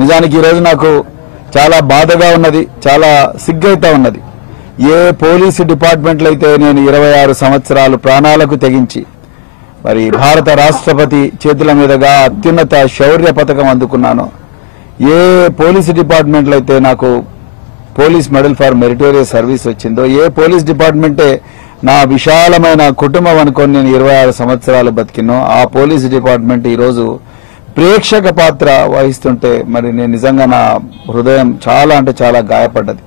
నిజానికి ఈ రోజు నాకు చాలా బాధగా ఉన్నది, చాలా సిగ్గైతా ఉన్నది. ఏ పోలీసు డిపార్ట్మెంట్లో అయితే నేను 26 సంవత్సరాలు ప్రాణాలకు తెగించి మరి భారత రాష్ట్రపతి చేతుల మీదుగా అత్యున్నత శౌర్య పథకం అందుకున్నానో, ఏ పోలీసు డిపార్ట్మెంట్లో అయితే నాకు police medal for meritorious service వచ్చిందో, ఏ పోలీస్ డిపార్ట్మెంటే నా విశాలమైన కుటుంబం అనుకొని నేను 26 సంవత్సరాలు బతికినో, ఆ పోలీస్ డిపార్ట్మెంట్ ఈరోజు ప్రేక్షక పాత్ర వహిస్తుంటే మరి నేను నిజంగా నా హృదయం చాలా అంటే చాలా గాయపడ్డది.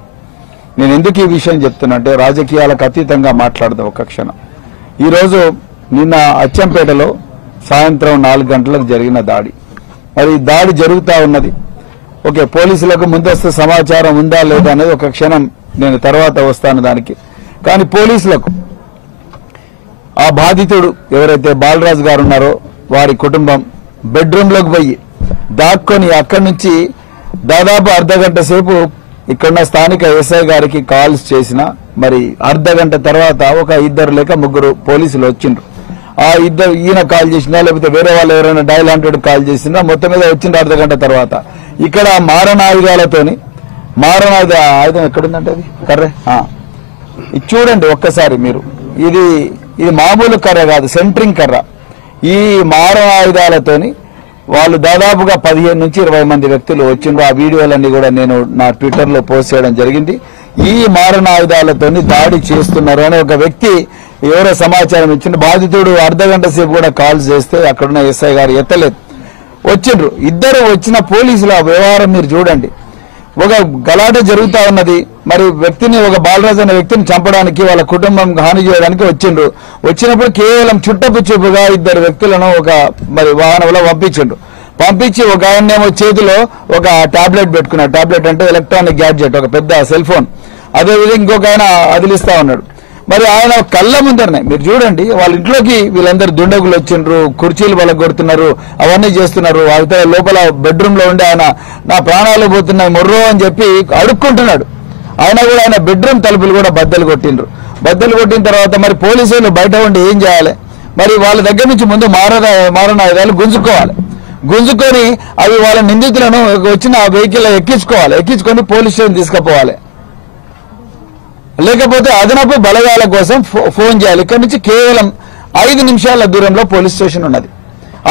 నేను ఎందుకు ఈ విషయం చెప్తున్నా అంటే రాజకీయాలకు అతీతంగా మాట్లాడదాం ఒక క్షణం. ఈరోజు నిన్న అచ్చంపేటలో సాయంత్రం 4 గంటలకు జరిగిన దాడి, మరి దాడి జరుగుతూ ఉన్నది. ఓకే, పోలీసులకు ముందస్తు సమాచారం ఉందా లేదా అనేది ఒక క్షణం నేను తర్వాత వస్తాను దానికి. కానీ పోలీసులకు ఆ బాధితుడు ఎవరైతే బాలరాజు గారు ఉన్నారో వారి కుటుంబం బెడ్రూమ్లోకి పోయి దాక్కొని అక్కడి నుంచి దాదాపు అర్ధగంట సేపు ఇక్కడున్న స్థానిక ఎస్ఐ గారికి కాల్స్ చేసిన మరి అర్ధగంట తర్వాత ఒక 2 లేక 3 పోలీసులు వచ్చిండ్రు. ఆ ఈయన కాల్ చేసినా లేకపోతే వేరే వాళ్ళు ఎవరైనా డయల్ 100 కాల్ చేసినా మొత్తం మీద వచ్చిండ్రు అర్ధగంట తర్వాత. ఇక్కడ మారణాయుధాలతోని ఆయుధం ఎక్కడుందంటే అది కర్రే ఇది చూడండి ఒక్కసారి మీరు, ఇది మామూలు కర్ర కాదు, సెంట్రింగ్ కర్ర. ఈ మారణాయుధాలతోని వాళ్ళు దాదాపుగా 15 నుంచి 20 మంది వ్యక్తులు వచ్చిండ్రు. ఆ వీడియోలన్నీ కూడా నేను నా ట్విట్టర్లో పోస్ట్ చేయడం జరిగింది. ఈ మారణాయుధాలతోని దాడి చేస్తున్నారు అని ఒక వ్యక్తి ఎవరో సమాచారం ఇచ్చిండు. బాధితుడు అర్ధగంట సేపు కూడా కాల్ చేస్తే అక్కడున్న ఎస్ఐ గారు ఎత్తలేదు. వచ్చిండ్రు ఇద్దరు. వచ్చిన పోలీసుల వ్యవహారం మీరు చూడండి. ఒక గలాట జరుగుతూ ఉన్నది. మరి వ్యక్తిని, ఒక బాలరాజు అనే వ్యక్తిని చంపడానికి, వాళ్ళ కుటుంబం హాని చేయడానికి వచ్చిండ్రు. వచ్చినప్పుడు కేవలం చుట్టపు చూపుగా 2 వ్యక్తులను ఒక మరి వాహనంలో పంపించి ఒక ఆయన్నేమో చేతిలో ఒక టాబ్లెట్ పెట్టుకున్నాడు. టాబ్లెట్ అంటే ఎలక్ట్రానిక్ గ్యాడ్జెట్, ఒక పెద్ద సెల్ ఫోన్. అదేవిధంగా ఇంకొక ఆయన అదిలిస్తా ఉన్నాడు. మరి ఆయన కళ్ళ ముందరనే మీరు చూడండి, వాళ్ళ ఇంట్లోకి వీళ్ళందరూ దుండగులు వచ్చిండ్రు, కుర్చీలు బలగొడుతున్నారు, అవన్నీ చేస్తున్నారు. అయితే లోపల బెడ్రూమ్ లో ఉండి ఆయన నా ప్రాణాలు పోతున్నాయి మొర్రో అని చెప్పి అడుక్కుంటున్నాడు. ఆయన కూడా ఆయన బెడ్రూమ్ తలుపులు కూడా బద్దలు కొట్టిండ్రు. బద్దలు కొట్టిన తర్వాత మరి పోలీసులు బయట ఉండి ఏం చేయాలి? మరి వాళ్ళ దగ్గర నుంచి ముందు మారణాయుధాలు గుంజుకొని అవి వాళ్ళ నిందితులను వచ్చిన వెహికల్ ఎక్కించుకొని పోలీస్ స్టేషన్ తీసుకుపోవాలి. లేకపోతే అదనపు బలగాల కోసం ఫోన్ చేయాలి. ఇక్కడి నుంచి కేవలం 5 నిమిషాల దూరంలో పోలీస్ స్టేషన్ ఉన్నది.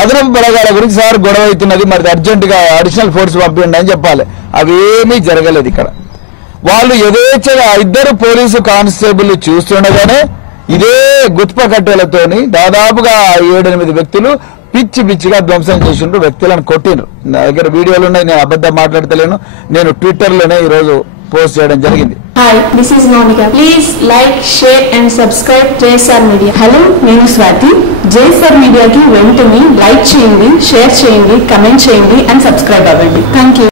అదనపు బలగాల గురించి సార్ గొడవ అవుతున్నది, మరి అర్జెంటుగా అడిషనల్ ఫోర్స్ పంపించండి అని చెప్పాలి. అవేమీ జరగలేదు. ఇక్కడ వాళ్ళు యథేచ్ఛగా 2 పోలీసు కానిస్టేబుల్ చూస్తుండగానే ఇదే గుత్ప కట్టెలతోని దాదాపుగా 7-8 వ్యక్తులు పిచ్చిగా ధ్వంసం చేసిండ్రు, వ్యక్తులను కొట్టిండ్రు. నా దగ్గర వీడియోలు ఉన్నాయి, నేను అబద్ధం మాట్లాడతలేను. నేను ట్విట్టర్లోనే ఈరోజు పోస్ట్ చేయడం జరిగింది. Hi, this is Monika. Please like, share and subscribe JSR media. Hello, నేను స్వాతి. జేఎస్ఆర్ మీడియాకి వెంటనే లైక్ చేయండి, షేర్ చేయండి, కమెంట్ చేయండి అండ్ సబ్స్క్రైబ్ అవ్వండి. Thank you.